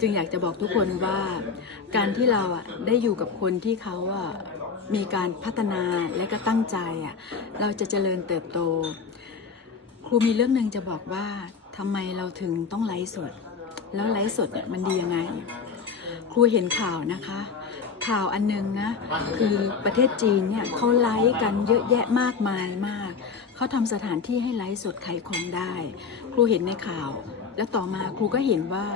จึงอยากจะบอกทุกคนว่า การที่เราอะได้อยู่กับคนที่เขาอะมีการพัฒนาและก็ตั้งใจอะเราจะเจริญเติบโต ครูมีเรื่องหนึ่งจะบอกว่าทำไมเราถึงต้องไลฟ์สด แล้วไลฟ์สดเนี่ยมันดียังไง ครูเห็นข่าวนะคะ ข่าวอันหนึงนะ คือประเทศจีนเนี่ยเขาไลฟ์กันเยอะแยะมากมายมาก เขาทำสถานที่ให้ไลฟ์สดขายของได้ ครูเห็นในข่าว แล้วต่อมาครูก็เห็นว่า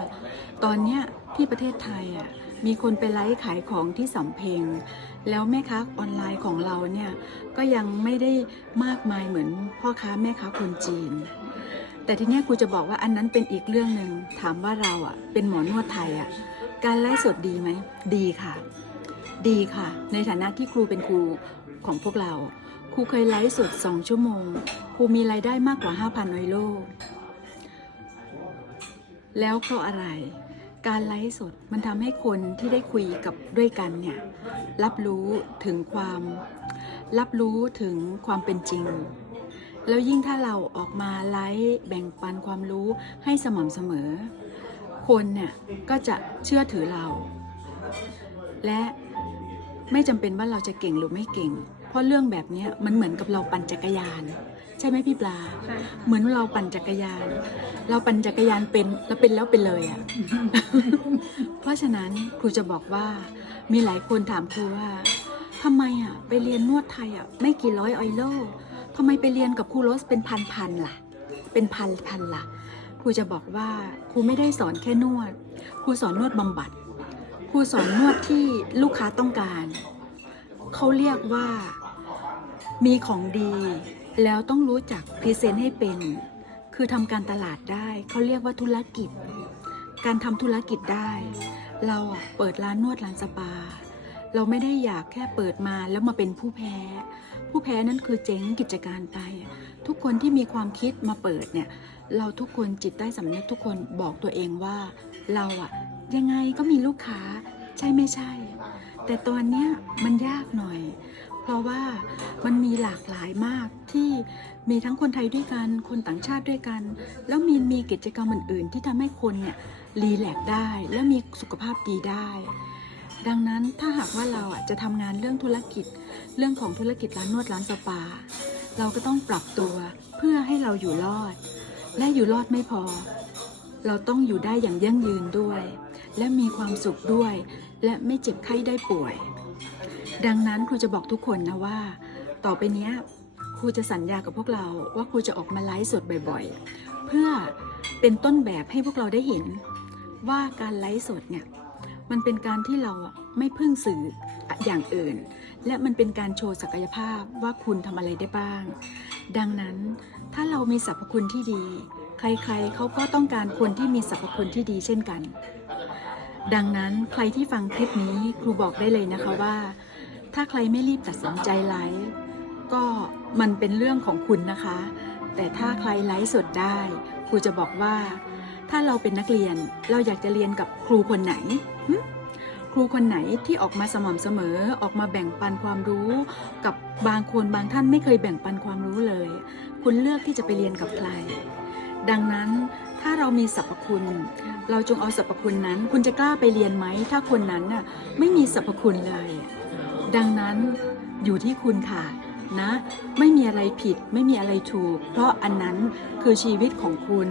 ตอนเนี้ยที่ประเทศไทยอะมีคนไปไลฟ์ขายของที่สำเพ็ง แล้วแม่ค้าออนไลน์ของเราเนี่ยก็ยังไม่ได้มากมายเหมือนพ่อค้าแม่ค้าคนจีน แต่ทีเนี้ยครูจะบอกว่าอันนั้นเป็นอีกเรื่องหนึ่งถามว่าเราอะเป็นหมอนวดไทยอะการไลฟ์สดดีไหม ดีค่ะ ดีค่ะ ในฐานะที่ครูเป็นครูของพวกเรา ครูเคยไลฟ์สดสองชั่วโมง ครูมีรายได้มากกว่า 5,000ยูโรแล้วเพราะอะไร การไลฟ์สดมันทำให้คนที่ได้คุยกับด้วยกันเนี่ย รับรู้ถึงความ รับรู้ถึงความเป็นจริง แล้วยิ่งถ้าเราออกมาไลฟ์แบ่งปันความรู้ให้สม่ำเสมอ คนเนี่ยก็จะเชื่อถือเรา และ ไม่จำเป็นว่าเราจะเก่งหรือไม่เก่ง เพราะเรื่องแบบเนี้ยมันเหมือนกับเราปั่นจักรยาน ใช่ไหมพี่ปลาใช่ค่ะเหมือนเราปั่นจักรยาน เราปั่นจักรยานเป็นแล้วเป็นแล้วเป็นเลยอะ่ะ เพราะฉะนั้นครูจะบอกว่ามีหลายคนถามครูว่าทำไมอะไปเรียนนวดไทยอะไม่กี่ร้อยออยโลทำไมไปเรียนกับครูโรสเป็นพันพันๆล่ะ เป็นพันพันๆล่ะครูจะบอกว่าครูไม่ได้สอนแค่นวดครูสอนนวดบำบัด ครูสอนนวดที่ลูกค้าต้องการ เขาเรียกว่า มีของดี แล้วต้องรู้จักพรีเซนต์ให้เป็น คือทำการตลาดได้ เขาเรียกว่าธุรกิจ การทำธุรกิจได้ เราอะเปิดร้านนวดร้านสปา เราไม่ได้อยากแค่เปิดมาแล้วมาเป็นผู้แพ้ ผู้แพ้นั่นคือเจ๊งกิจการไป ทุกคนที่มีความคิดมาเปิดเนี่ย เราทุกคนจิตใต้สำนึกทุกคนบอกตัวเองว่าเราอะ ยังไงก็มีลูกค้าใช่ไม่ใช่ แต่ตอนเนี้ยมันยากหน่อย เพราะว่ามันมีหลากหลายมากที่มีทั้งคนไทยด้วยกัน คนต่างชาติด้วยกัน แล้วมีมีกิจกรรมอื่น ๆ ที่ทำให้คนเนี่ยรีแลกซ์ได้และมีสุขภาพดีได้ ดังนั้นถ้าหากว่าเราอะจะทำงานเรื่องธุรกิจ เรื่องของธุรกิจร้านนวดร้านสปา เราก็ต้องปรับตัวเพื่อให้เราอยู่รอด และอยู่รอดไม่พอ เราต้องอยู่ได้อย่างยั่งยืนด้วย และมีความสุขด้วย และไม่เจ็บไข้ได้ป่วย ดังนั้นครูจะบอกทุกคนนะว่า ต่อไปนี้ครูจะสัญญากับพวกเราว่าครูจะออกมาไลฟ์สดบ่อยๆ เพื่อเป็นต้นแบบให้พวกเราได้เห็น ว่าการไลฟ์สดเนี่ยมันเป็นการที่เราไม่พึ่งสื่ออย่างอื่น และมันเป็นการโชว์ศักยภาพว่าคุณทำอะไรได้บ้าง ดังนั้นถ้าเรามีสรรพคุณที่ดี ใครๆเขาก็ต้องการคนที่มีสรรพคุณที่ดีเช่นกัน ดังนั้นใครที่ฟังคลิปนี้ครูบอกได้เลยนะคะว่า ถ้าใครไม่รีบตัดสินใจไลฟ์ก็มันเป็นเรื่องของคุณนะคะ แต่ถ้าใครไลฟ์สดได้ครูจะบอกว่า ถ้าเราเป็นนักเรียนเราอยากจะเรียนกับครูคนไหนครูคนไหนที่ออกมาสม่ำเสมอออกมาแบ่งปันความรู้ กับบางคนบางท่านไม่เคยแบ่งปันความรู้เลย คุณเลือกที่จะไปเรียนกับใคร ดังนั้น เรามีสรรพคุณ เราจงเอาสรรพคุณนั้น คุณจะกล้าไปเรียนไหม ถ้าคนนั้นน่ะไม่มีสรรพคุณเลย ดังนั้นอยู่ที่คุณค่ะนะ ไม่มีอะไรผิด ไม่มีอะไรถูก เพราะอันนั้นคือชีวิตของคุณ